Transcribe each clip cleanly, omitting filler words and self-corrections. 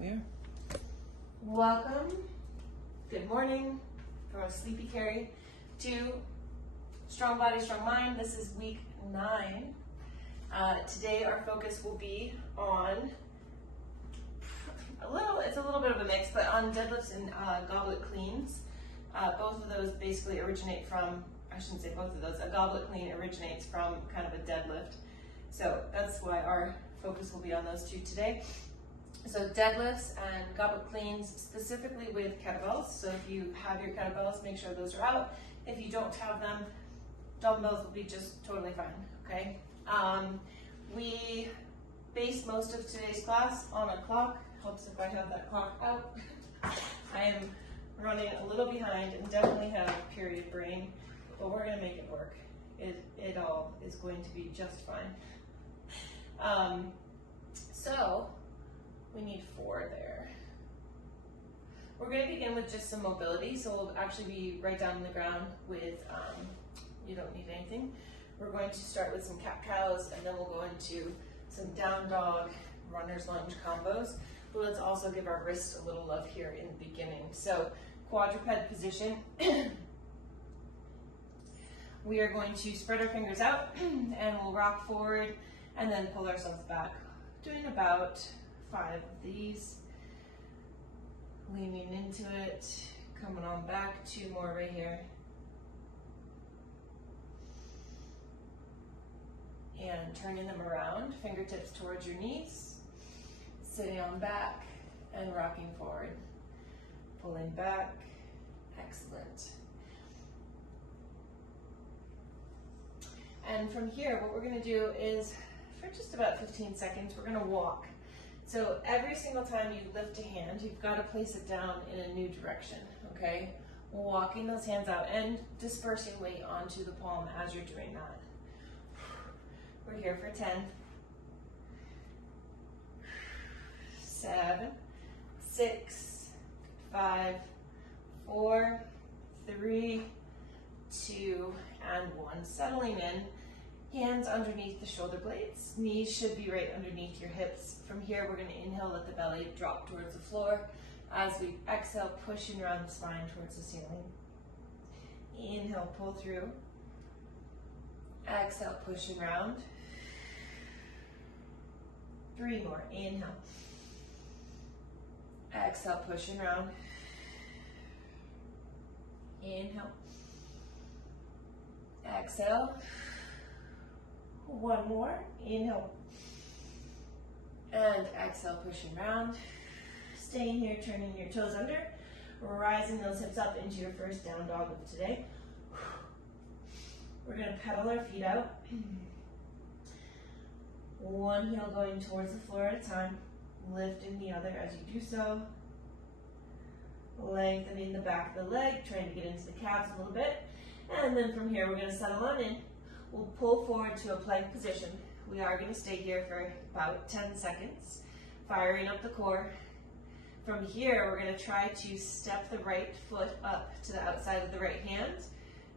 Here we are. Welcome. Good morning from a sleepy Carrie to Strong Body, Strong Mind. This is week 9. Today our focus will be on it's a little bit of a mix, but on deadlifts and goblet cleans. Both of those basically originate from, I shouldn't say both of those, a goblet clean originates from kind of a deadlift. So that's why our focus will be on those two today. So deadlifts and goblet cleans, specifically with kettlebells. So if you have your kettlebells, make sure those are out. If you don't have them, dumbbells will be just totally fine, okay? We base most of today's class on a clock. Helps if I have that clock out. I am running a little behind and definitely have period brain, but we're gonna make it work. It all is going to be just fine. So we need 4 there. We're going to begin with just some mobility, so we'll actually be right down on the ground with, you don't need anything. We're going to start with some cat-cows, and then we'll go into some down dog, runner's lunge combos. But let's also give our wrists a little love here in the beginning. So quadruped position. We are going to spread our fingers out, and we'll rock forward, and then pull ourselves back. Doing about 5 of these, leaning into it, coming on back, 2 more right here. And turning them around, fingertips towards your knees, sitting on back and rocking forward. Pulling back, excellent. And from here, what we're gonna do is, for just about 15 seconds, we're gonna walk. So every single time you lift a hand, you've got to place it down in a new direction, okay? Walking those hands out and dispersing weight onto the palm as you're doing that. We're here for 10, 7, 6, 5, 4, 3, 2, and 1. Settling in. Hands underneath the shoulder blades. Knees should be right underneath your hips. From here, we're going to inhale, let the belly drop towards the floor. As we exhale, pushing around the spine towards the ceiling. Inhale, pull through. Exhale, pushing around. 3 more. Inhale. Exhale, pushing around. Inhale. Exhale. 1 more, inhale, and exhale, pushing around. Staying here, turning your toes under, rising those hips up into your first down dog of today. We're gonna pedal our feet out. 1 heel going towards the floor at a time, lifting the other as you do so. Lengthening the back of the leg, trying to get into the calves a little bit. And then from here, we're gonna settle on in. We'll pull forward to a plank position. We are going to stay here for about 10 seconds, firing up the core. From here, we're going to try to step the right foot up to the outside of the right hand,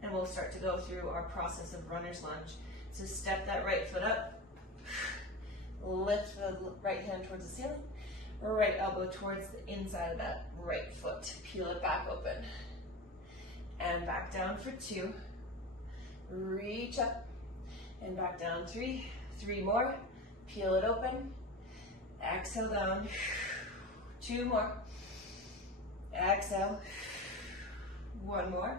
and we'll start to go through our process of runner's lunge. So step that right foot up, lift the right hand towards the ceiling, right elbow towards the inside of that right foot. Peel it back open, and back down for 2. Reach up and back down 3. 3 more. Peel it open. Exhale down. 2 more. Exhale. 1 more.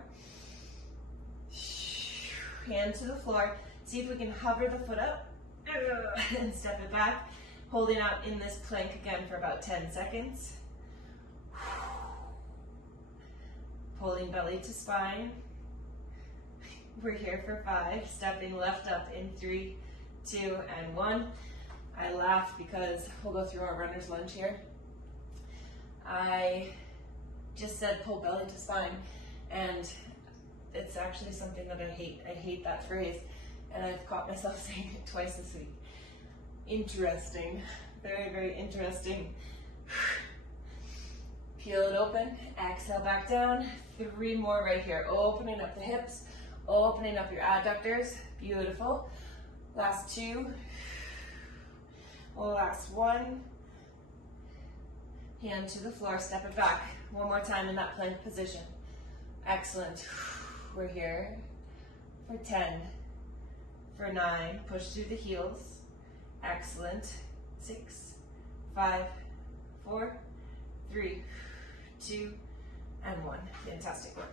Hand to the floor. See if we can hover the foot up and step it back. Holding out in this plank again for about 10 seconds. Pulling belly to spine. We're here for 5, stepping left up in 3, 2, and 1. I laugh because we'll go through our runner's lunge here. I just said pull belly to spine, and it's actually something that I hate. I hate that phrase, and I've caught myself saying it twice this week. Interesting, very, very interesting. Peel it open, exhale back down. 3 more right here, opening up the hips. Opening up your adductors, beautiful. Last 2, last 1. hand to the floor, step it back. One more time in that plank position. Excellent. We're here for 10, for 9, push through the heels. Excellent. 6, 5, 4, 3, 2, and 1. Fantastic work.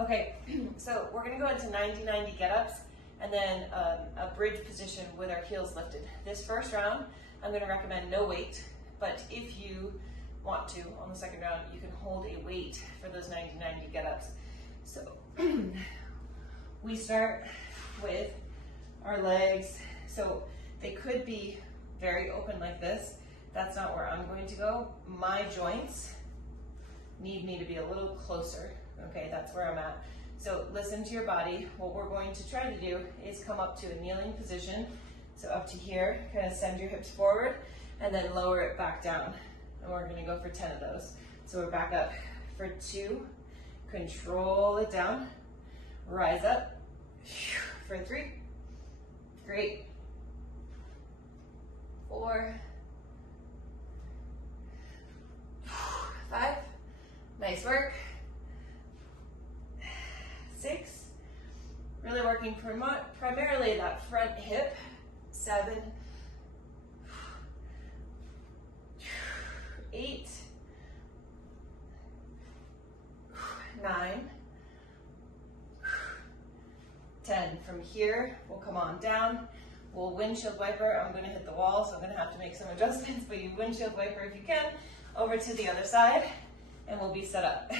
Okay, so we're gonna go into 90-90 get-ups and then a bridge position with our heels lifted. This first round, I'm gonna recommend no weight, but if you want to, on the second round, you can hold a weight for those 90-90 get-ups. So we start with our legs. So they could be very open like this. That's not where I'm going to go. My joints need me to be a little closer. Okay, that's where I'm at. So listen to your body. What we're going to try to do is come up to a kneeling position. So up to here, kind of send your hips forward and then lower it back down. And we're gonna go for 10 of those. So we're back up for 2, control it down, rise up for 3, great, 4, 5, nice work, 6, really working primarily that front hip, 7, 8, 9, 10. From here, we'll come on down. We'll windshield wiper. I'm going to hit the wall, so I'm going to have to make some adjustments, but you windshield wiper if you can, over to the other side, and we'll be set up.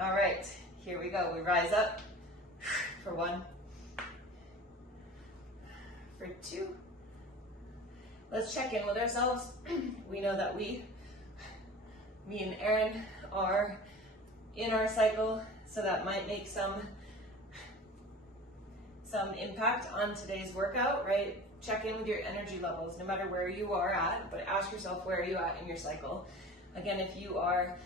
All right, here we go. We rise up for 1, for 2. Let's check in with ourselves. We know that me and Erin are in our cycle, so that might make some impact on today's workout, right? Check in with your energy levels, no matter where you are at, but ask yourself, where are you at in your cycle? Again, if you are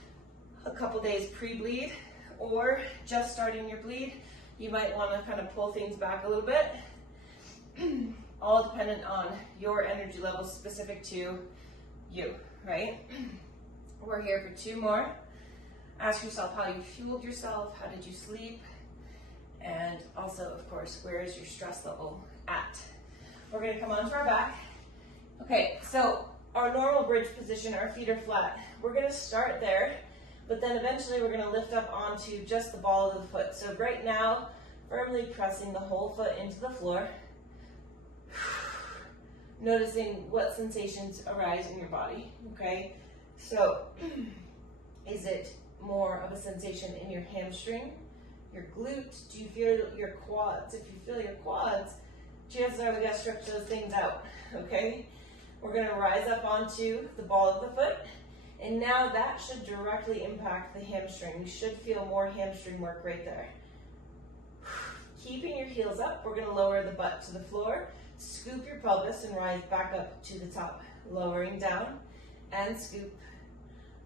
a couple days pre-bleed or just starting your bleed, you might want to kind of pull things back a little bit. All dependent on your energy levels specific to you, right? We're here for 2 more. Ask yourself how you fueled yourself, how did you sleep, and also, of course, where is your stress level at? We're gonna come onto our back. Okay, so our normal bridge position, our feet are flat. We're gonna start there, but then eventually we're gonna lift up onto just the ball of the foot. So right now, firmly pressing the whole foot into the floor. Noticing what sensations arise in your body, okay? So, is it more of a sensation in your hamstring, your glute? Do you feel your quads? If you feel your quads, chances are we gotta stretch those things out, okay? We're gonna rise up onto the ball of the foot, and now that should directly impact the hamstring. You should feel more hamstring work right there. Keeping your heels up, we're gonna lower the butt to the floor, scoop your pelvis and rise back up to the top. Lowering down and scoop,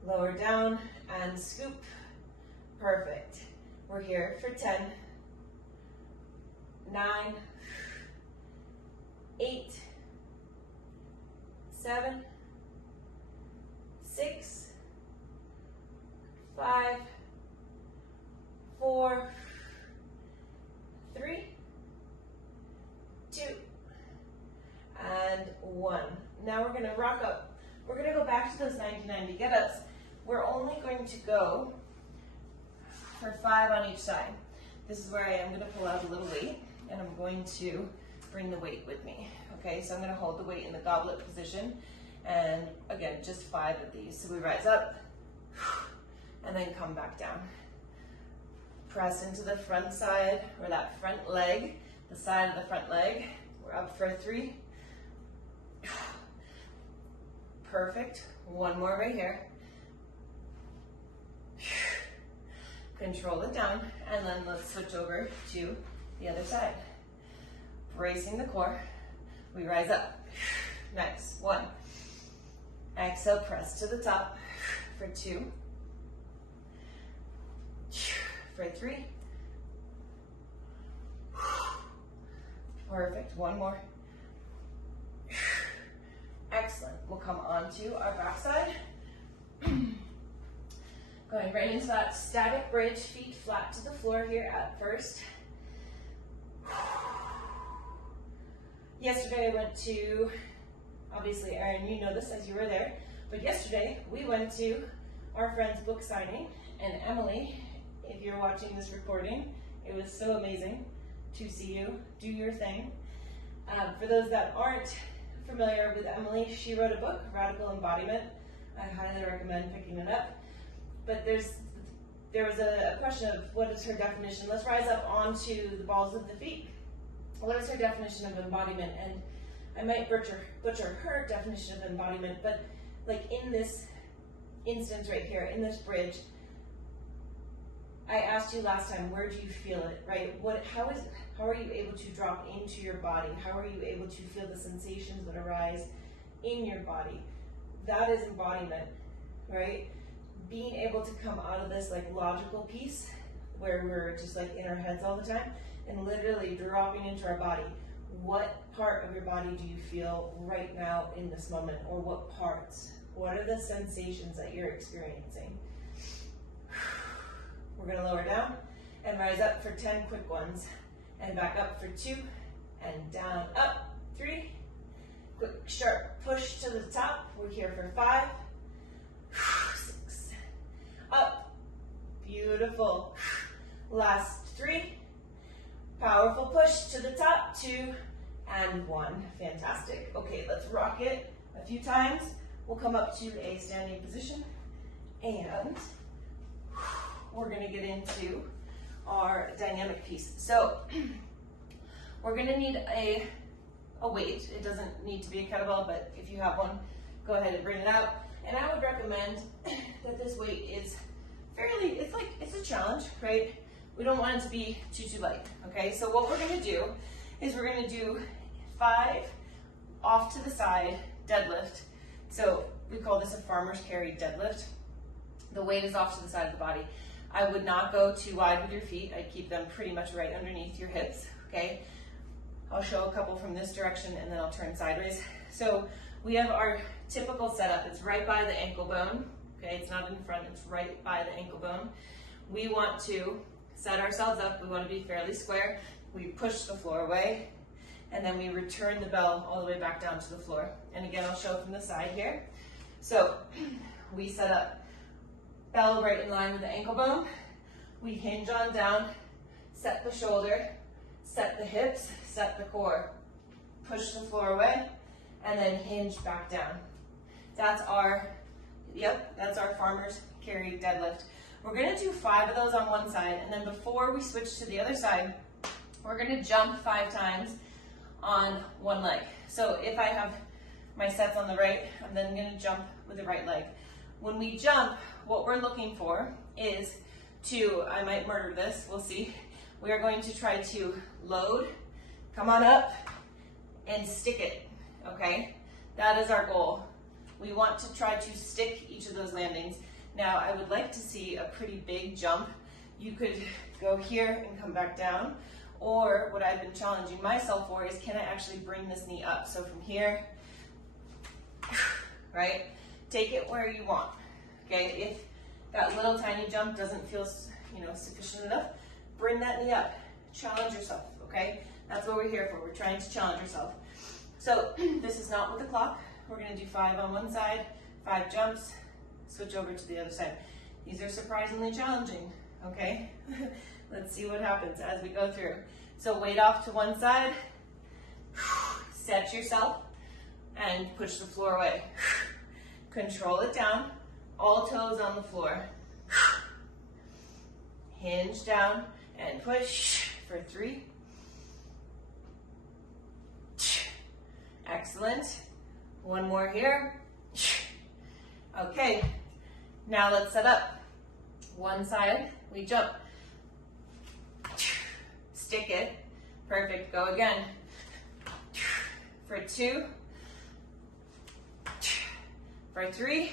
lower down and scoop. Perfect. We're here for 10, 9, 8, 7, 6, 5, 4, 3, 2, and 1. Now we're going to rock up. We're going to go back to those 90-90 get-ups. We're only going to go for 5 on each side. This is where I am going to pull out a little weight, and I'm going to bring the weight with me. Okay, so I'm going to hold the weight in the goblet position, and again, just 5 of these. So we rise up, and then come back down. Press into the front side, or that front leg, the side of the front leg. We're up for 3. Perfect. 1 more right here. Control it down, and then let's switch over to the other side. Bracing the core, we rise up. Nice. 1. Exhale, press to the top for 2. For 3. Perfect. 1 more. Excellent. We'll come onto our backside. Going right into that static bridge, feet flat to the floor here at first. Yesterday I went to, obviously Erin, you know this as you were there, but yesterday we went to our friend's book signing, and Emily, if you're watching this recording, it was so amazing to see you do your thing. For those that aren't familiar with Emily, she wrote a book, Radical Embodiment. I highly recommend picking it up. But there was a question of what is her definition. Let's rise up onto the balls of the feet. What is her definition of embodiment? And I might butcher her definition of embodiment, but like in this instance right here, in this bridge, I asked you last time, where do you feel it, right? How are you able to drop into your body? How are you able to feel the sensations that arise in your body? That is embodiment, right? Being able to come out of this like logical piece where we're just like in our heads all the time and literally dropping into our body. What part of your body do you feel right now in this moment, or what parts? What are the sensations that you're experiencing? We're gonna lower down and rise up for 10 quick ones, and back up for 2, and down, up, 3. Quick, sharp push to the top. We're here for 5, 6, up, beautiful. Last 3, powerful push to the top, 2, and 1, fantastic. Okay, let's rock it a few times. We'll come up to a standing position, and we're gonna get into our dynamic piece. So we're gonna need a weight. It doesn't need to be a kettlebell, but if you have one, go ahead and bring it out. And I would recommend that this weight is fairly, it's a challenge, right? We don't want it to be too light, okay? So what we're gonna do is we're gonna do 5 off to the side deadlift. So we call this a farmer's carry deadlift. The weight is off to the side of the body. I would not go too wide with your feet. I'd keep them pretty much right underneath your hips, okay? I'll show a couple from this direction and then I'll turn sideways. So we have our typical setup. It's right by the ankle bone, okay? It's not in front, it's right by the ankle bone. We want to set ourselves up. We want to be fairly square. We push the floor away, and then we return the bell all the way back down to the floor. And again, I'll show from the side here. So we set up bell right in line with the ankle bone. We hinge on down, set the shoulder, set the hips, set the core, push the floor away, and then hinge back down. That's our farmer's carry deadlift. We're gonna do 5 of those on one side, and then before we switch to the other side, we're gonna jump 5 times on one leg. So if I have my sets on the right, I'm then gonna jump with the right leg. When we jump, what we're looking for is I might murder this, we'll see. We are going to try to load, come on up, and stick it, okay? That is our goal. We want to try to stick each of those landings. Now, I would like to see a pretty big jump. You could go here and come back down, or what I've been challenging myself for is, can I actually bring this knee up? So from here, right? Take it where you want, okay? If that little tiny jump doesn't feel, sufficient enough, bring that knee up. Challenge yourself, okay? That's what we're here for. We're trying to challenge yourself. So this is not with the clock. We're gonna do 5 on one side, 5 jumps, switch over to the other side. These are surprisingly challenging, okay? Let's see what happens as we go through. So weight off to one side, set yourself, and push the floor away. Control it down, all toes on the floor. Hinge down and push for 3. Excellent. One more here. Okay, now let's set up. One side, we jump. Stick it. Perfect, go again. For 2. For 3.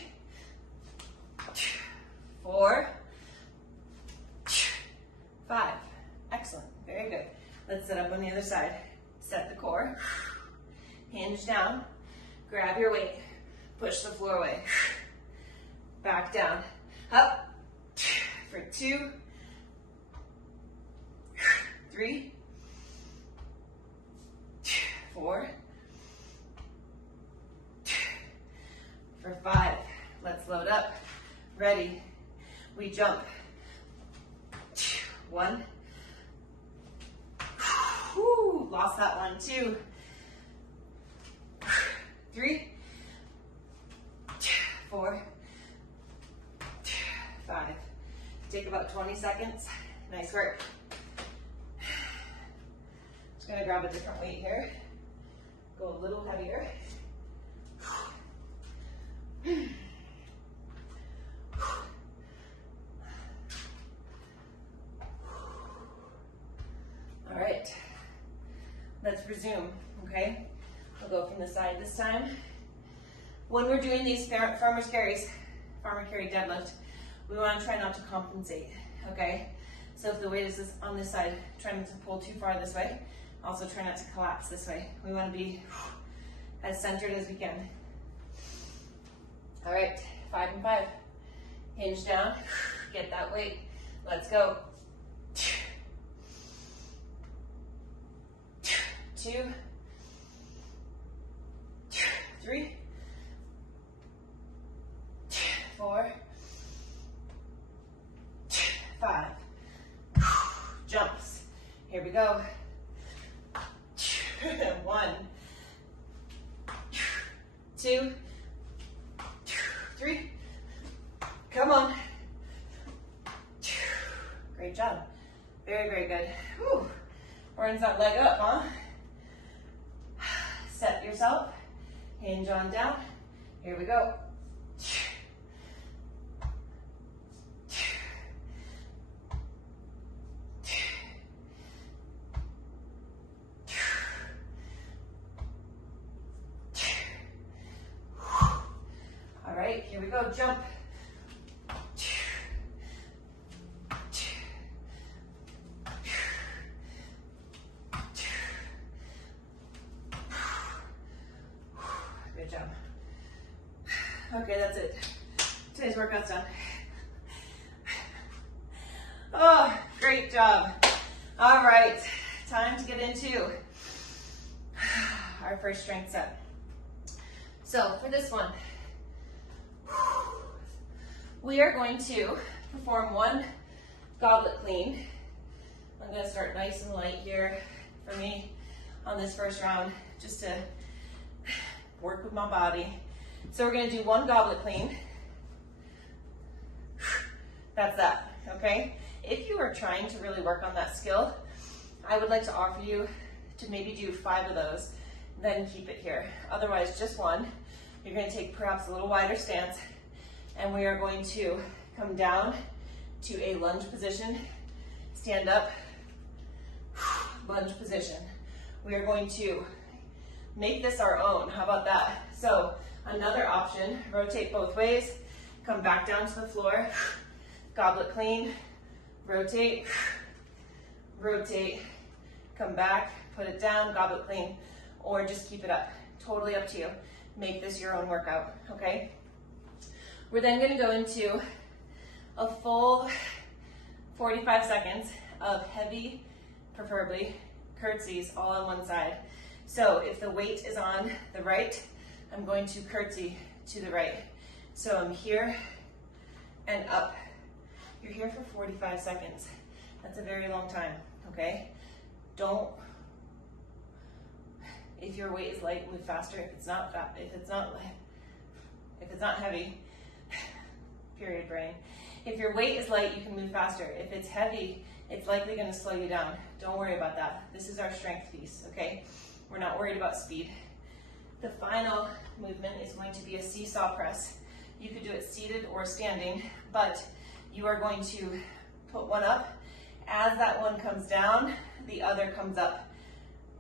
4. 5. Excellent, very good. Let's set up on the other side. Set the core. Hinge down. Grab your weight. Push the floor away. Back down. Up. for 2, 3, 4, for 5. Let's load up. Ready. We jump. 1. Whew, lost that one. 2, 3, 4, 5. Take about 20 seconds. Nice work. Just gonna grab a different weight here. Go a little heavier. All right, let's resume, okay? We'll go from the side this time. When we're doing these farmer carry deadlift, we want to try not to compensate, okay? So if the weight is on this side, try not to pull too far this way. Also try not to collapse this way. We want to be as centered as we can. All right, 5 and 5. Hinge down, get that weight. Let's go. 2, 3, 4, 5. Jumps. Here we go. 1, 2, 3. Come on. Great job. Very, very good. Whew. Burns that leg up, huh? Set yourself. Hinge on down. Here we go. All right, here we go. Jump. Good job. Okay, that's it. Today's workout's done. Oh, great job. All right, time to get into our first strength set. So for this one, we are going to perform 1 goblet clean. I'm going to start nice and light here for me on this first round, just to work with my body. So we're going to do 1 goblet clean. That's that, okay? If you are trying to really work on that skill, I would like to offer you to maybe do 5 of those, then keep it here. Otherwise, just 1. You're going to take perhaps a little wider stance, and we are going to come down to a lunge position, stand up, lunge position. We are going to make this our own. How about that? So another option, rotate both ways, come back down to the floor, goblet clean, rotate, rotate, come back, put it down, goblet clean, or just keep it up. Totally up to you. Make this your own workout, okay? We're then going to go into a full 45 seconds of heavy, preferably, curtsies all on one side. So if the weight is on the right, I'm going to curtsy to the right. So I'm here and up. You're here for 45 seconds. That's a very long time, okay? Don't, if your weight is light, move faster. If it's not heavy, period brain. If your weight is light, you can move faster. If it's heavy, it's likely going to slow you down. Don't worry about that. This is our strength piece, okay? We're not worried about speed. The final movement is going to be a seesaw press. You could do it seated or standing, but you are going to put one up. As that one comes down, the other comes up.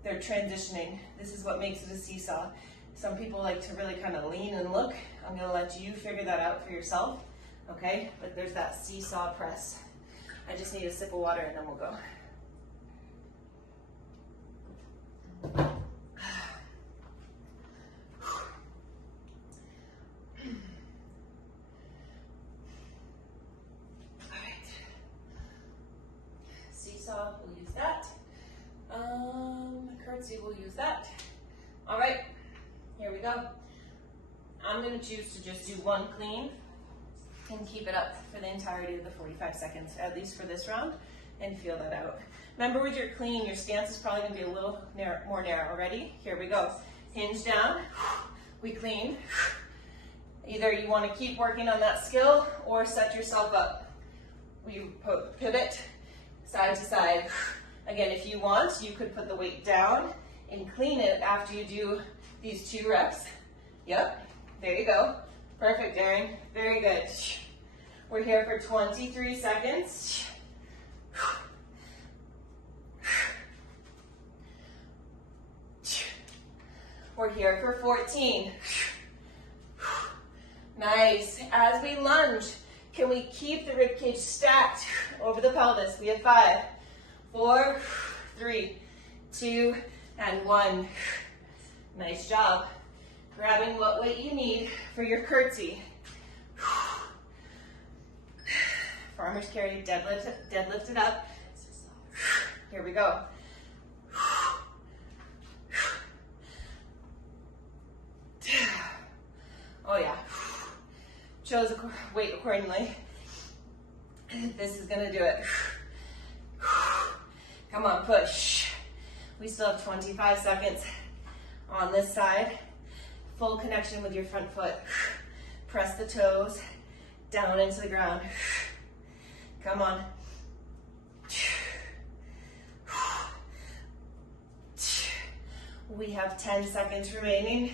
They're transitioning. This is what makes it a seesaw. Some people like to really kind of lean and look. I'm going to let you figure that out for yourself, okay? But there's that seesaw press. I just need a sip of water and then we'll go. All right. could choose to just do one clean and keep it up for the entirety of the 45 seconds, at least for this round, and feel that out. Remember, with your clean, your stance is probably going to be a little more narrow. Ready? Here we go. Hinge down. We clean. Either you want to keep working on that skill or set yourself up. We pivot side to side. Again, if you want, you could put the weight down and clean it after you do these 2 reps. Yep, there you go. Perfect, Darren. Very good. We're here for 23 seconds. We're here for 14. Nice. As we lunge, can we keep the ribcage stacked over the pelvis? We have 5, 4, 3, 2, and 1. Nice job. Grabbing what weight you need for your curtsy. Farmer's carry, deadlift it up. Here we go. Oh yeah. Chose weight accordingly. This is gonna do it. Come on, push. We still have 25 seconds on this side. Full connection with your front foot. Press the toes down into the ground. Come on. We have 10 seconds remaining.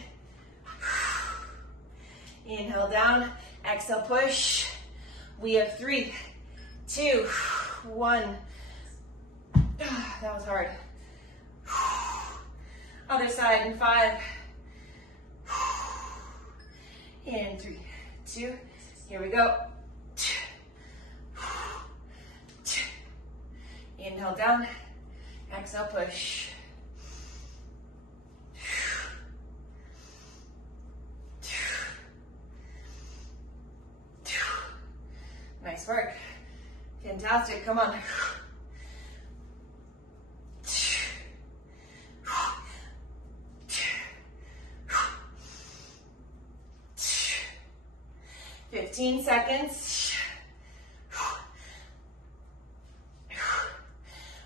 Inhale down, exhale push. We have 3, 2, 1. That was hard. Other side in 5. In 3, 2, here we go. Inhale down, exhale push. Nice work. Fantastic, come on. 15 seconds.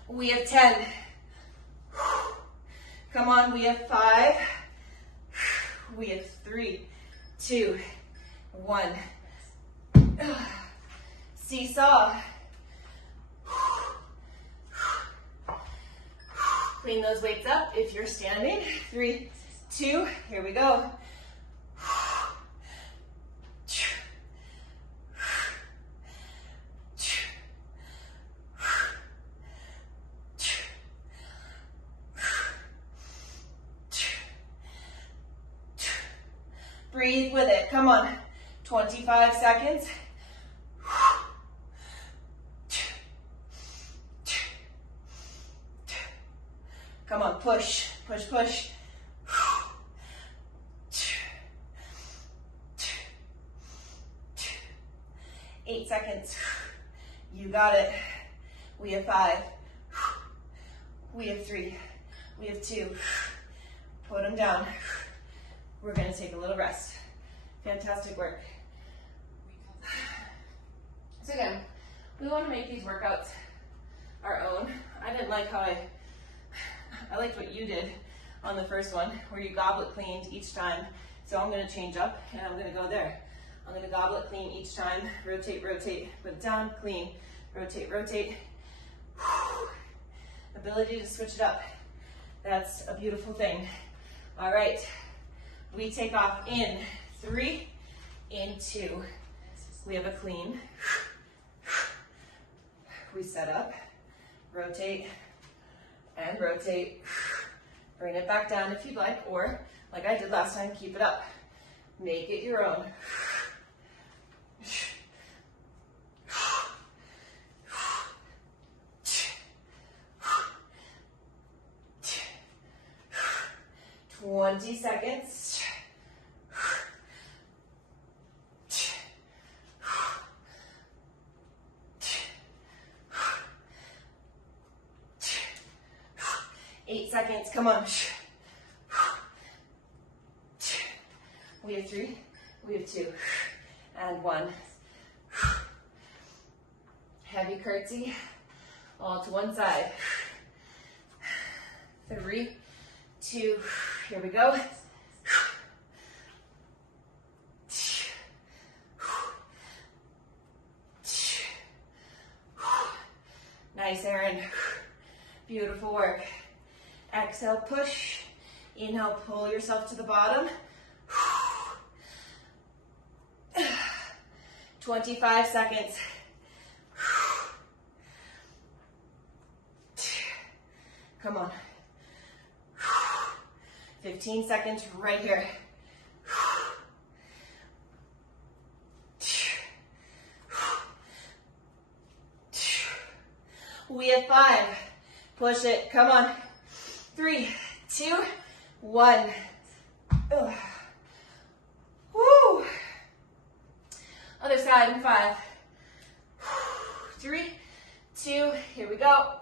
We have 10. Come on, we have 5. We have 3, 2, 1. Seesaw. Clean those weights up if you're standing. 3, 2, here we go. Breathe with it, come on. 25 seconds. Come on, push, push, push. 8 seconds. You got it. We have 5. We have 3. We have 2. Put them down. We're going to take a little rest. Fantastic work. So again, we want to make these workouts our own. I didn't like how I liked what you did on the first one, where you goblet cleaned each time. So I'm going to change up and I'm going to go there. I'm going to goblet clean each time. Rotate, rotate, put it down, clean. Rotate, rotate. Ability to switch it up. That's a beautiful thing. All right. We take off in 3, in 2. We have a clean. We set up, rotate, and rotate. Bring it back down if you'd like, or like I did last time, keep it up. Make it your own. Twenty seconds. 8 seconds, come on. We have 3, We have 2, and 1. Heavy curtsy, all to one side. 3, 2, here we go. Nice, Erin. Beautiful work. Exhale, push. Inhale, pull yourself to the bottom. 25 seconds. Come on. 15 seconds right here. We have 5. Push it. Come on. 3, 2, 1. Ugh. Woo. Other side in 5. 3, 2, here we go.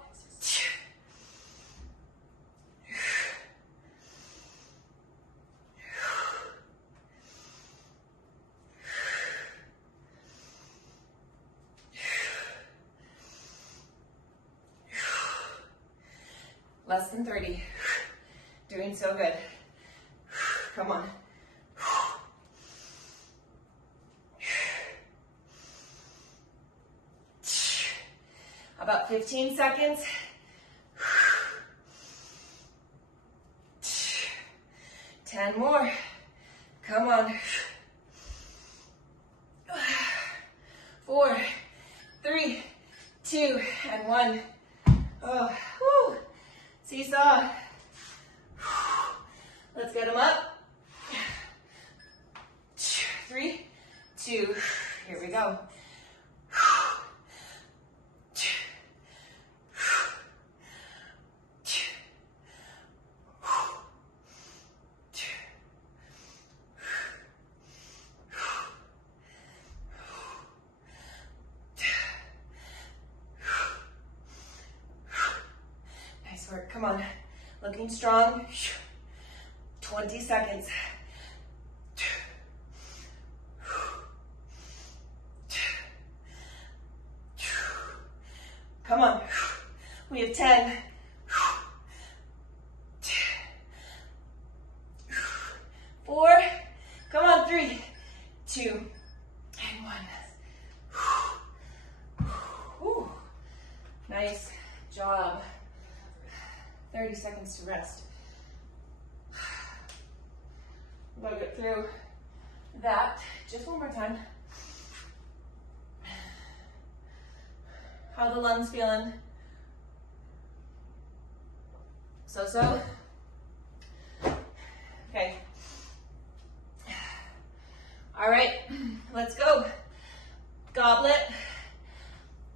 Less than 30. Doing so good. Come on. About 15 seconds. 10 more. Come on. 4, 3, 2, and 1. Oh, whew. Seesaw. Let's get them up. 3, 2, here we go. Nice work, come on. Looking strong. 20 seconds. Come on. We have 10. 4. Come on, 3, 2, and 1. Whew. Nice job. 30 seconds to rest. We'll get through that just one more time. How the lungs feeling? So? Okay. All right, let's go. Goblet,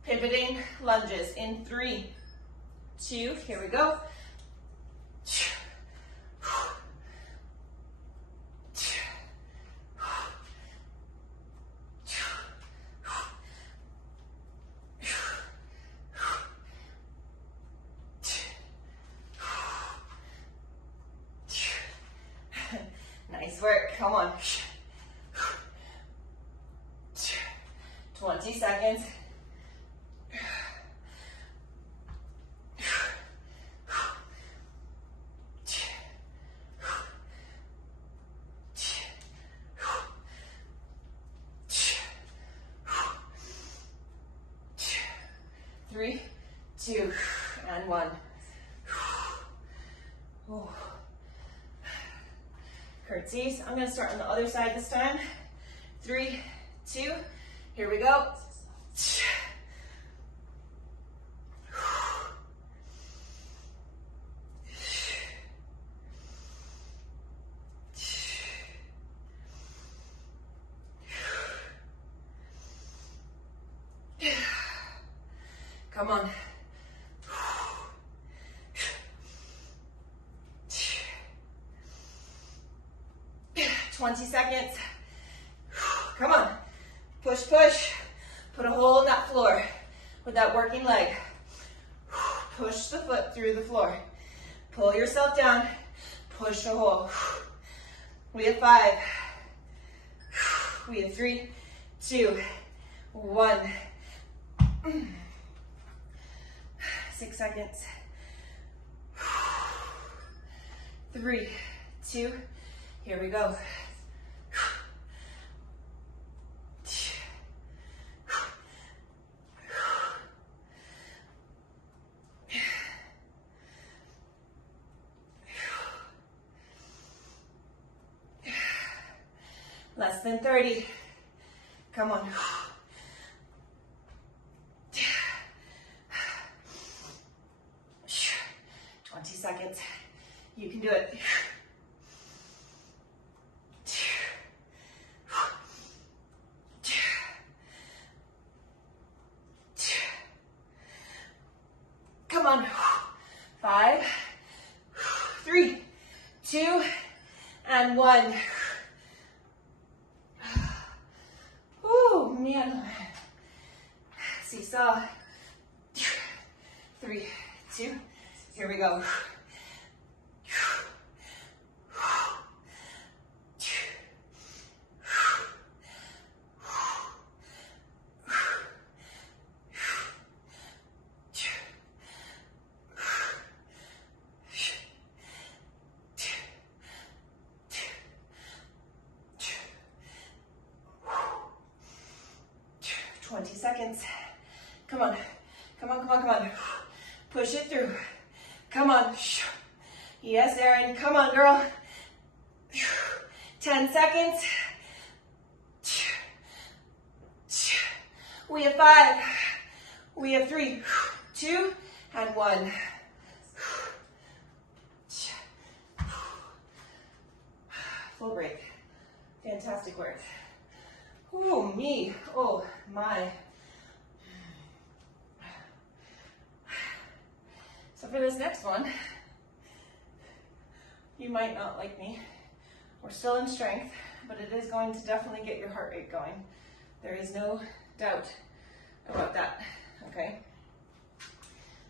pivoting lunges in 3, 2, here we go. Nice work, come on. 20 seconds. Three, 2, and 1. Ooh. Curtsies. I'm going to start on the other side this time. 3, 2, here we go. Come on. 20 seconds. Come on. Push, push. Put a hole in that floor with that working leg. Push the foot through the floor. Pull yourself down. Push a hole. We have 5. We have 3, 2, 1. 6 seconds. 3, 2, here we go. Less than 30. Come on. 20 seconds. You can do it. Come on. 5, 3, 2, and 1. Oh man. Seesaw. 3, 2, here we go. 20 seconds. Come on. Come on, come on, come on. Push it through. Come on. Yes, Erin. Come on, girl. 10 seconds. We have 5. We have 3, 2, and 1. Full break. Fantastic work. Oh, me. Oh, my. So for this next one, you might not like me. We're still in strength, but it is going to definitely get your heart rate going. There is no doubt about that, okay?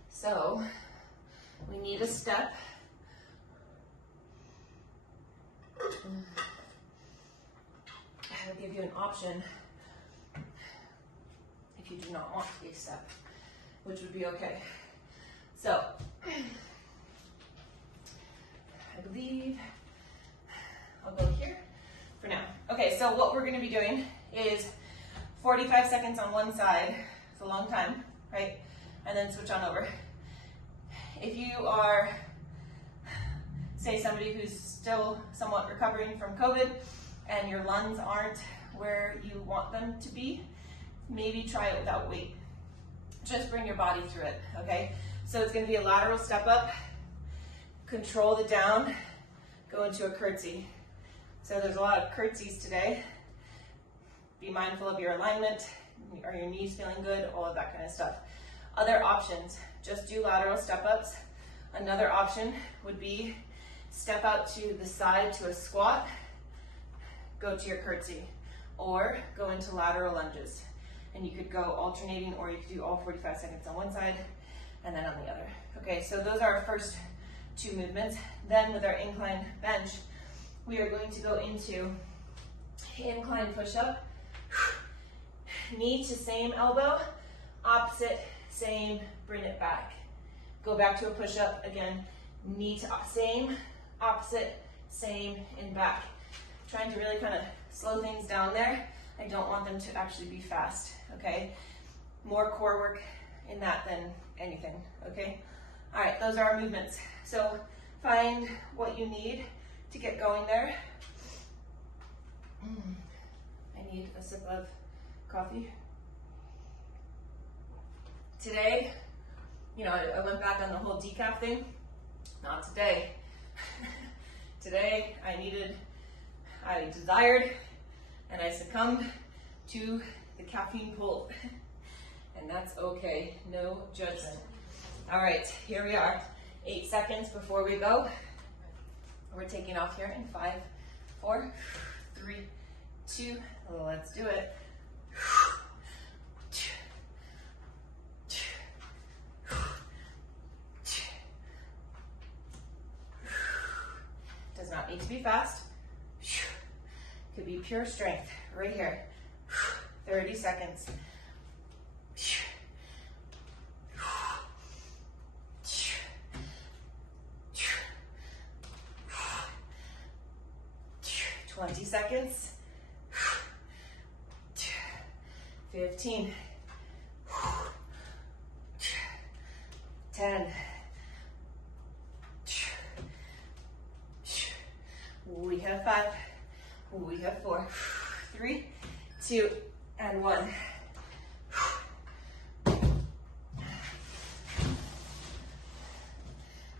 So, we need a step. I'll give you an option if you do not want to be a step, which would be okay. So, I believe I'll go here for now. Okay, so what we're going to be doing is 45 seconds on one side. It's a long time, right? And then switch on over. If you are, say, somebody who's still somewhat recovering from COVID and your lungs aren't where you want them to be, maybe try it without weight. Just bring your body through it, okay? So it's going to be a lateral step up, control the down, go into a curtsy. So there's a lot of curtsies today. Be mindful of your alignment. Are your knees feeling good? All of that kind of stuff. Other options, just do lateral step ups. Another option would be step out to the side to a squat, go to your curtsy, or go into lateral lunges. And you could go alternating, or you could do all 45 seconds on one side and then on the other. Okay, so those are our first two movements. Then with our incline bench, we are going to go into incline push-up, knee to same elbow, opposite, same, bring it back. Go back to a push-up, again, knee to same, opposite, same, and back. Trying to really kind of slow things down there. I don't want them to actually be fast, okay? More core work in that than anything, okay? All right, those are our movements. So find what you need to get going there. I need a sip of coffee. Today, you know, I went back on the whole decaf thing. Not today. Today, I desired, and I succumbed to the caffeine pull. And that's okay, no judgment. All right, here we are. 8 seconds before we go. We're taking off here in 5, 4, 3, 2, let's do it. Does not need to be fast. Could be pure strength right here. 30 seconds. 20 seconds. 15. 10. We have 5. We have 4. 3, 2, and 1.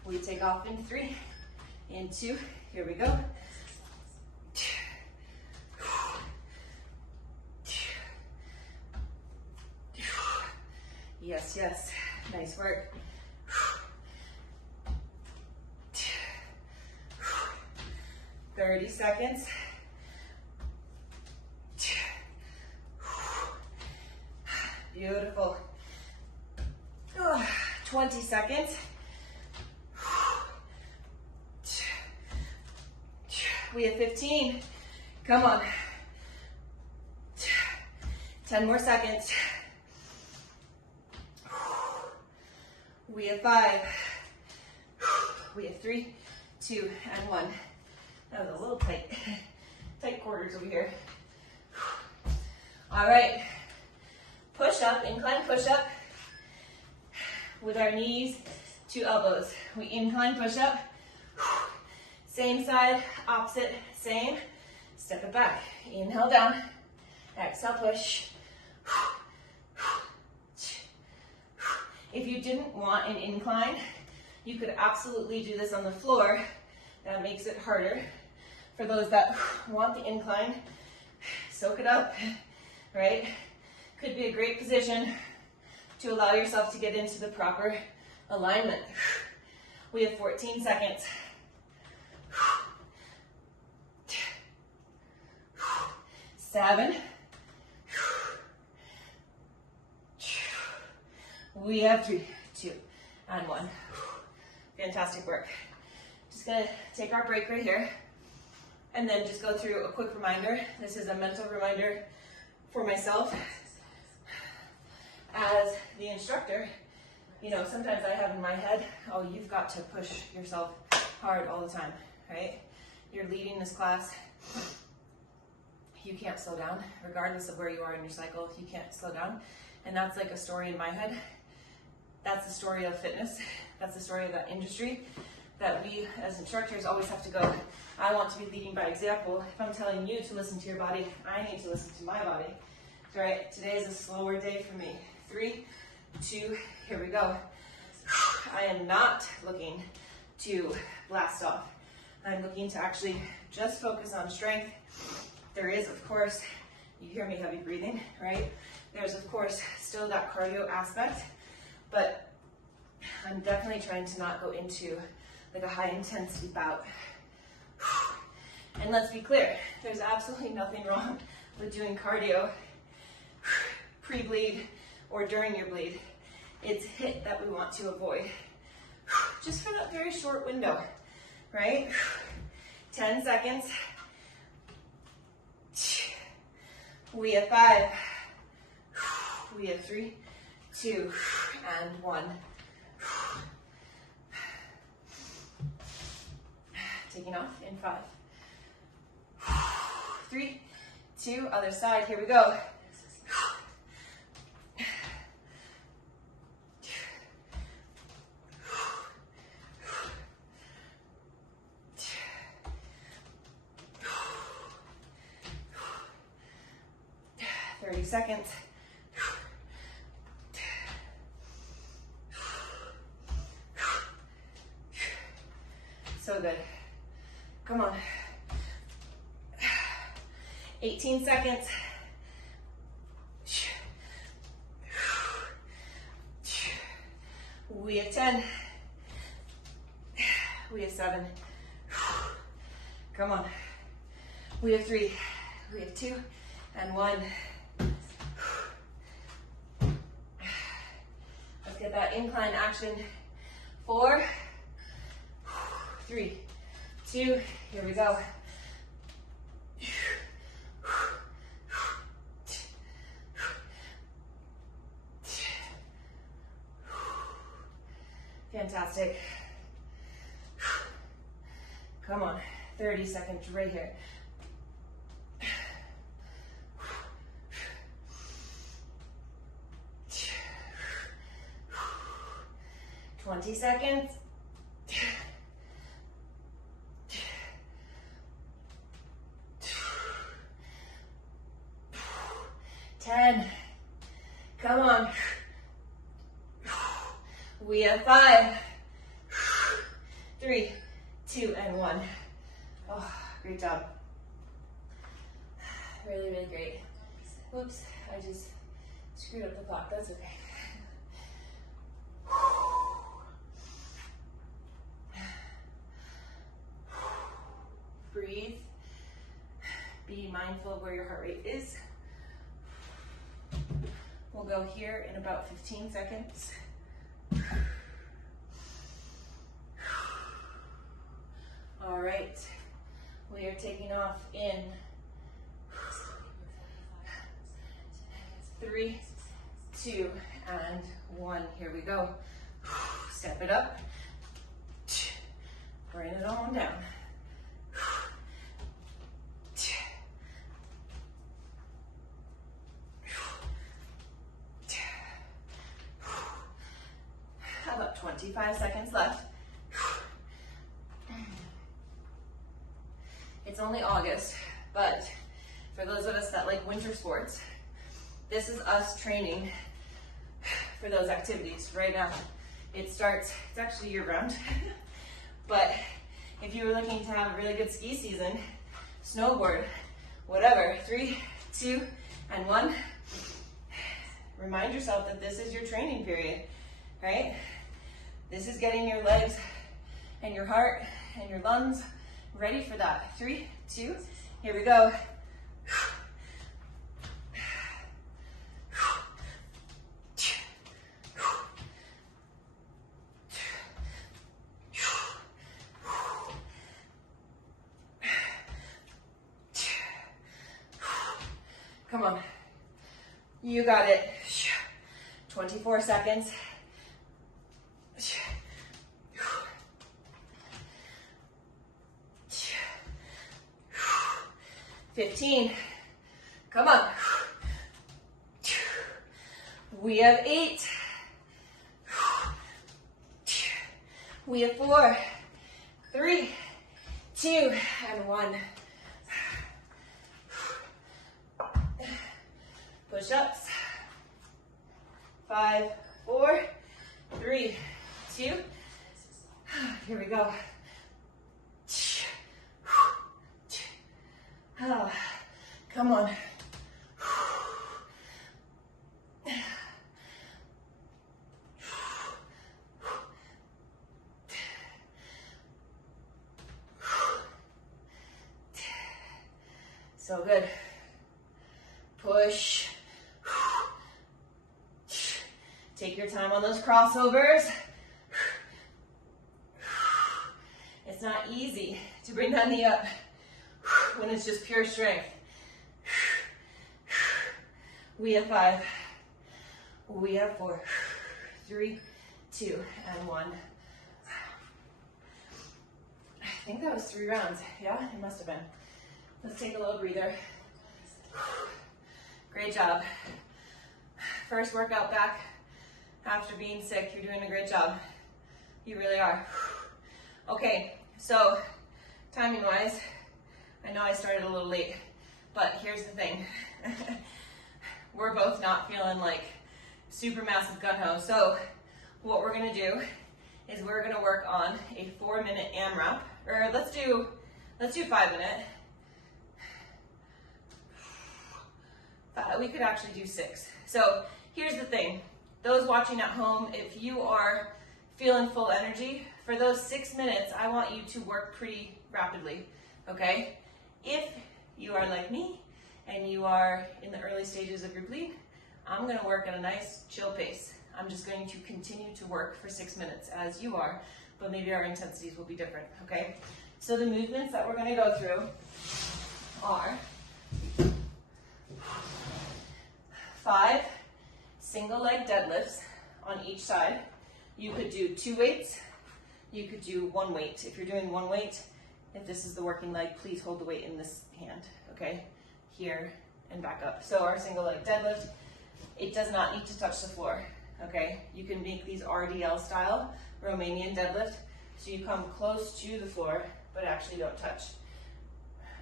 We take off in 3, in 2. Here we go. Yes, yes. Nice work. 30 seconds. 20 seconds. We have 15. Come on. 10 more seconds. We have 5. We have 3, 2, and 1. That was a little tight quarters over here. All right. Push up, incline push up with our knees to elbows. We incline push up. Same side, opposite, same. Step it back. Inhale down. Exhale push. If you didn't want an incline, you could absolutely do this on the floor. That makes it harder. For those that want the incline, soak it up, right? Could be a great position to allow yourself to get into the proper alignment. We have 14 seconds. 7. We have 3, 2, and 1. Fantastic work. Just gonna take our break right here and then just go through a quick reminder. This is a mental reminder for myself. As the instructor, you know, sometimes I have in my head, oh, you've got to push yourself hard all the time, right? You're leading this class. You can't slow down, regardless of where you are in your cycle, you can't slow down. And that's like a story in my head. That's the story of fitness. That's the story of that industry that we as instructors always have to go. I want to be leading by example. If I'm telling you to listen to your body, I need to listen to my body. All right, today is a slower day for me. 3, 2, here we go. I am not looking to blast off. I'm looking to actually just focus on strength. There is, of course, you hear me heavy breathing, right? There's, of course, still that cardio aspect, but I'm definitely trying to not go into like a high intensity bout. And let's be clear, there's absolutely nothing wrong with doing cardio pre-bleed or during your bleed. It's HIIT that we want to avoid. Just for that very short window, right? 10 seconds. We have 5. We have 3, 2, and 1. Taking off in 5. 3, 2, other side, here we go. 30 seconds. So good. Come on. 18 seconds. We have 10. We have 7. Come on. We have 3. We have 2 and 1. Let's get that incline action. 4, 3, 2, here we go. Fantastic. Come on, 30 seconds right here. 20 seconds. 10. Come on. We have 5, 3, 2, and 1. Oh, great job. Really, really great. Whoops, I just screwed up the clock. That's okay. Breathe. Be mindful of where your heart rate is. We'll go here in about 15 seconds. All right, we are taking off in 3, 2, and 1. Here we go. Step it up. Bring it on down. About 25 seconds left. It's only August, but for those of us that like winter sports, this is us training for those activities right now. It starts, it's actually year round, but if you were looking to have a really good ski season, snowboard, whatever, 3, 2, and 1, remind yourself that this is your training period, right? This is getting your legs and your heart and your lungs ready for that. 3, 2, here we go. Come on. You got it. 24 seconds. 15. Come on. We have 8. We have 4, 3, 2, and 1. Push-ups. 5, 4, 3, 2. Here we go. Come on. So good. Push. Take your time on those crossovers. It's not easy to bring that knee up when it's just pure strength. We have 5. We have 4, 3, 2, and 1. I think that was 3 rounds. Yeah, it must have been. Let's take a little breather. Great job. First workout back after being sick. You're doing a great job. You really are. Okay, so timing wise, I know I started a little late, but here's the thing. We're both not feeling like super massive gung-ho. So what we're gonna do is we're gonna work on a 4-minute AMRAP, or let's do 5-minute. We could actually do 6. So here's the thing. Those watching at home, if you are feeling full energy, for those 6 minutes, I want you to work pretty rapidly, okay? If you are like me and you are in the early stages of your bleed, I'm gonna work at a nice chill pace. I'm just going to continue to work for 6 minutes as you are, but maybe our intensities will be different, okay? So the movements that we're gonna go through are 5 single leg deadlifts on each side. You could do 2 weights. You could do 1 weight. If you're doing 1 weight, if this is the working leg, please hold the weight in this hand, okay? Here and back up. So our single leg deadlift, it does not need to touch the floor, okay? You can make these RDL style, Romanian deadlift, so you come close to the floor, but actually don't touch.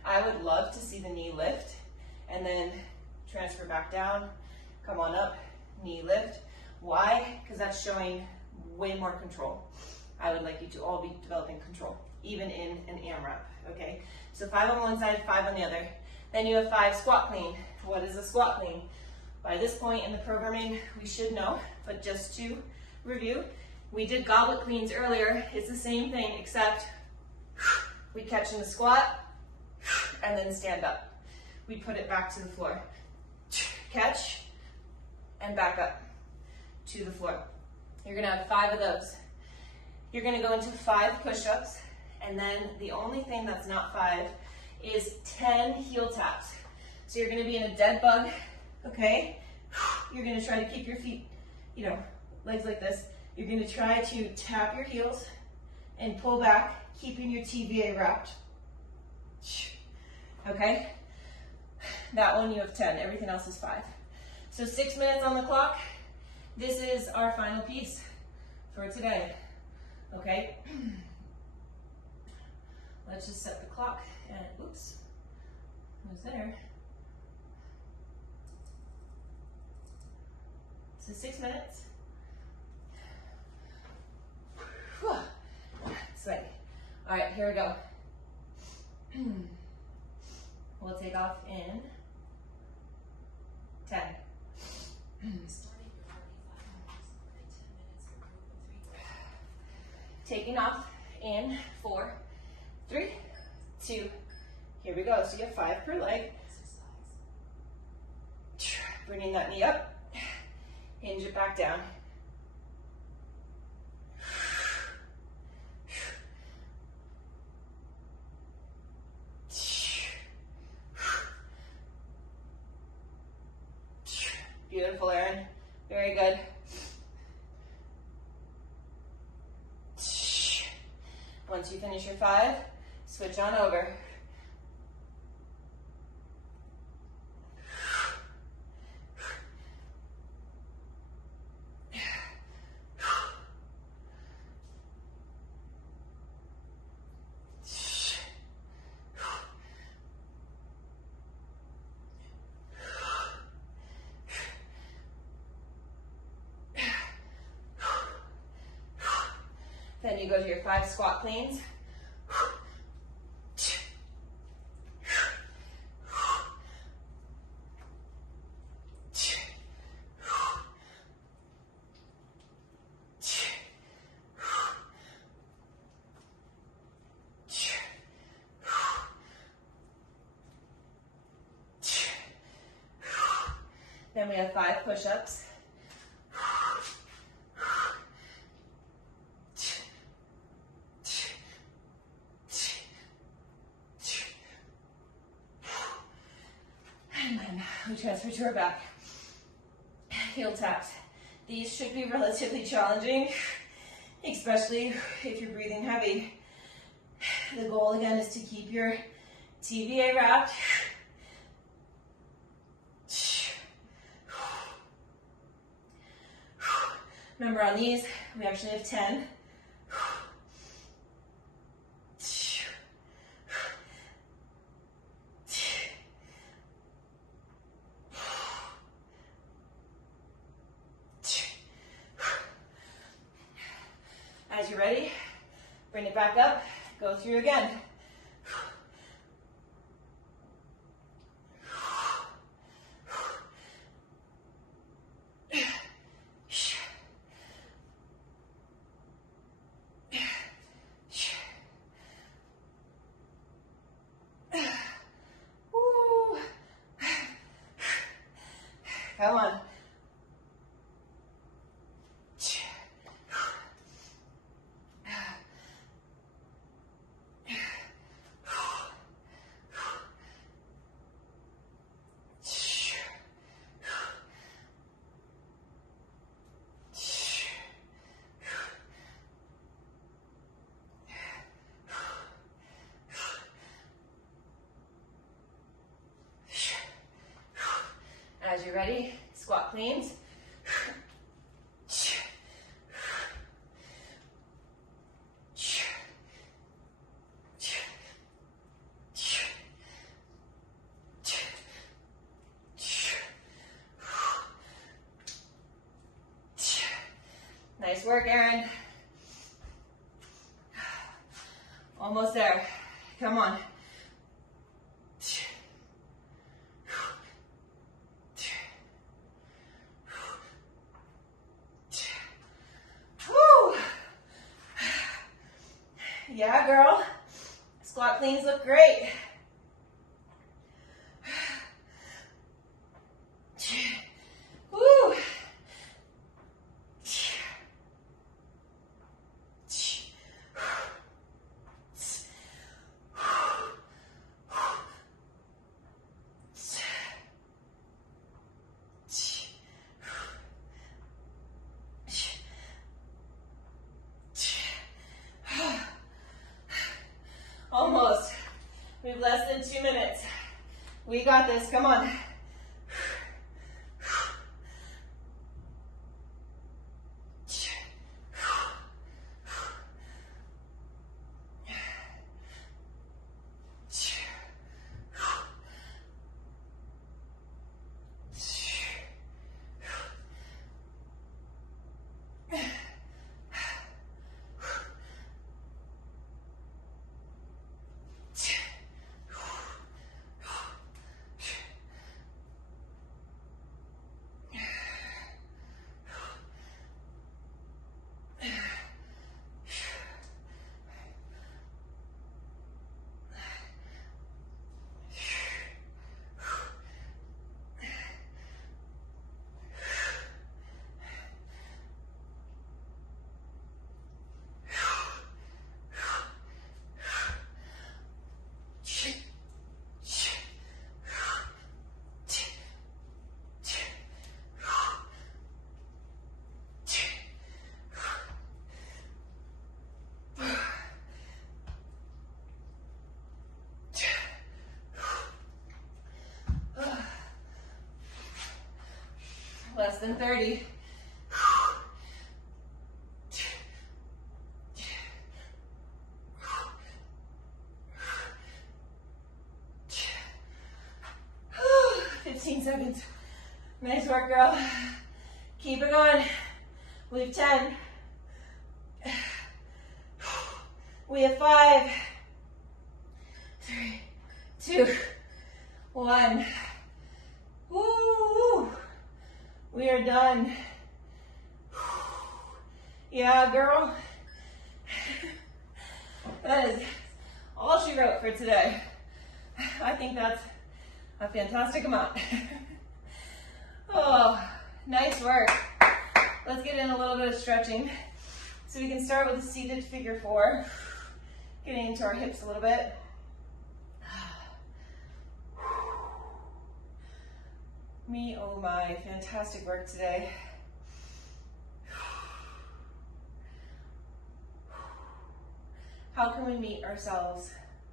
I would love to see the knee lift and then transfer back down, come on up, knee lift. Why? Because that's showing way more control. I would like you to all be developing control, even in an AMRAP, okay? So 5 on one side, 5 on the other. Then you have 5 squat clean. What is a squat clean? By this point in the programming, we should know, but just to review, we did goblet cleans earlier. It's the same thing, except we catch in the squat and then stand up. We put it back to the floor. Catch and back up to the floor. You're gonna have 5 of those. You're gonna go into 5 push-ups, and then the only thing that's not 5 is 10 heel taps. So you're gonna be in a dead bug, okay? You're gonna try to keep your feet, you know, legs like this. You're gonna try to tap your heels and pull back, keeping your TVA wrapped. Okay? That one you have 10, everything else is 5. So 6 minutes on the clock. This is our final piece for today, okay? Let's just set the clock and, oops, it was there. So 6 minutes. Whew. Sweaty. All right, here we go. We'll take off in 10. Taking off in 4, 3, 2, here we go. So you have 5 per leg. Bringing that knee up, hinge it back down. Beautiful, Erin. Very good. Once you finish your 5, switch on over. Then you go to your 5 squat cleans. Then we have 5 push-ups. And then we transfer to our back. Heel taps. These should be relatively challenging, especially if you're breathing heavy. The goal again is to keep your TVA wrapped. Remember on these, we actually have 10. As you're ready, bring it back up, go through again. Come on. you're ready, squat cleans. Nice work, Erin. Almost there. Come on. Woo. Yeah, girl. Squat cleans look great. Woo. Almost. We have less than 2 minutes. We got this. Come on. Less than 30. Seconds. Nice work, girl. Keep it going. We have 10. We have 5, 3, 2, 1. Woo! We are done. Yeah, girl. That is all she wrote for today. I think that's a fantastic amount. Oh, nice work. Let's get in a little bit of stretching. So we can start with a seated figure 4, getting into our hips a little bit. Me, oh my, fantastic work today. How can we meet ourselves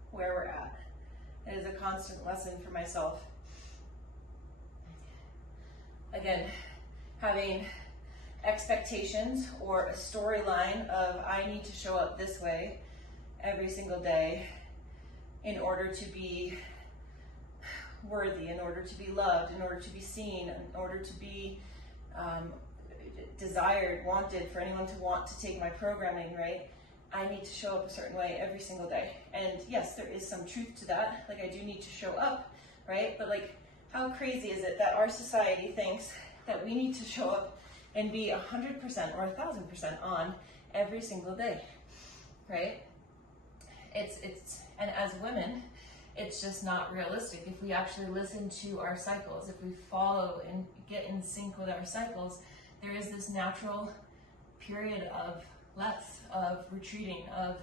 where we're at? It is a constant lesson for myself. Again, having expectations or a storyline of I need to show up this way every single day in order to be worthy, in order to be loved, in order to be seen, in order to be desired, wanted, for anyone to want to take my programming, right? I need to show up a certain way every single day. And yes, there is some truth to that. Like, I do need to show up, right? But like, how crazy is it that our society thinks that we need to show up and be 100% or 1,000% on every single day, right? And as women, it's just not realistic. If we actually listen to our cycles, if we follow and get in sync with our cycles, there is this natural period of less, of retreating, of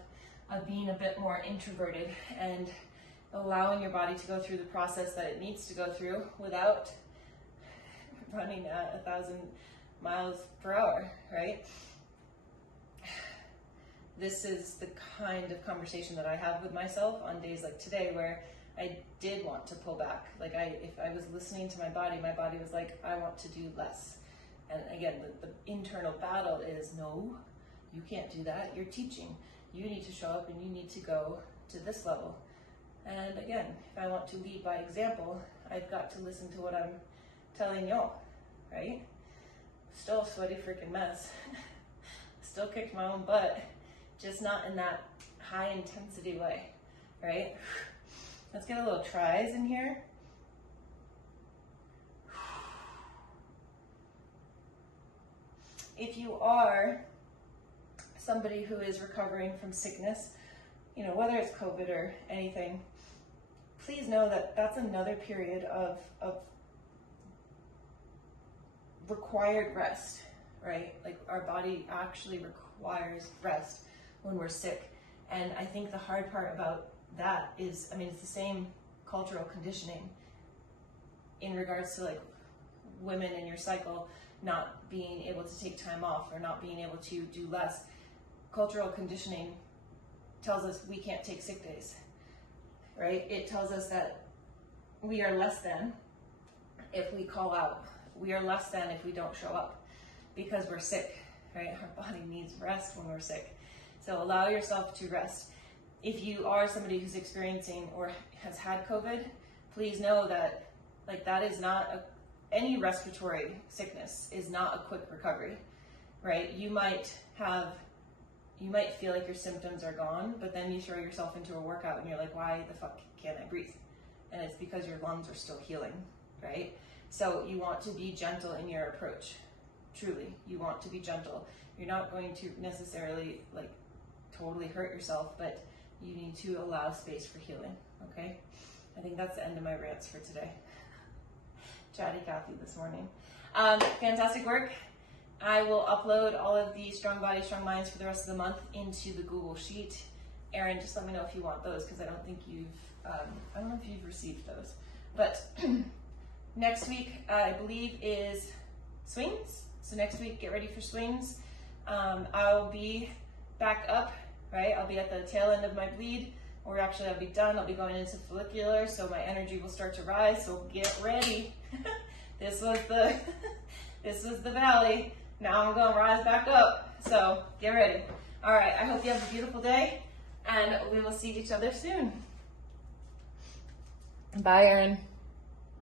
being a bit more introverted and allowing your body to go through the process that it needs to go through without running at 1,000 miles per hour, right? This is the kind of conversation that I have with myself on days like today, where I did want to pull back. Like if I was listening to my body was like, I want to do less. And again, the internal battle is, no, you can't do that. You're teaching. You need to show up and you need to go to this level. And again, if I want to lead by example, I've got to listen to what I'm telling y'all, right? Still a sweaty freaking mess. Still kicked my own butt, just not in that high intensity way, right? Let's get a little tries in here. If you are somebody who is recovering from sickness, you know, whether it's COVID or anything, please know that that's another period of required rest, right? Like our body actually requires rest when we're sick. And I think the hard part about that is, I mean, it's the same cultural conditioning in regards to like women in your cycle not being able to take time off or not being able to do less. Cultural conditioning tells us we can't take sick days, right? It tells us that we are less than if we call out. We are less than if we don't show up because we're sick, right? Our body needs rest when we're sick. So allow yourself to rest. If you are somebody who's experiencing or has had COVID, please know that like that is not any respiratory sickness is not a quick recovery, right? You might feel like your symptoms are gone, but then you throw yourself into a workout and you're like, why the fuck can't I breathe? And it's because your lungs are still healing, right? So you want to be gentle in your approach. Truly, you want to be gentle. You're not going to necessarily like totally hurt yourself, but you need to allow space for healing, okay? I think that's the end of my rants for today. Chatty Cathy this morning. Fantastic work. I will upload all of the Strong Body, Strong Minds for the rest of the month into the Google Sheet. Erin, just let me know if you want those because I don't think you've, I don't know if you've received those. But next week, I believe, is swings. So next week, get ready for swings. I'll be back up, right? I'll be at the tail end of my bleed, or actually I'll be done. I'll be going into follicular, so my energy will start to rise. So get ready. This was the valley. Now I'm going to rise back up. So get ready. All right. I hope you have a beautiful day, and we will see each other soon. Bye, Erin.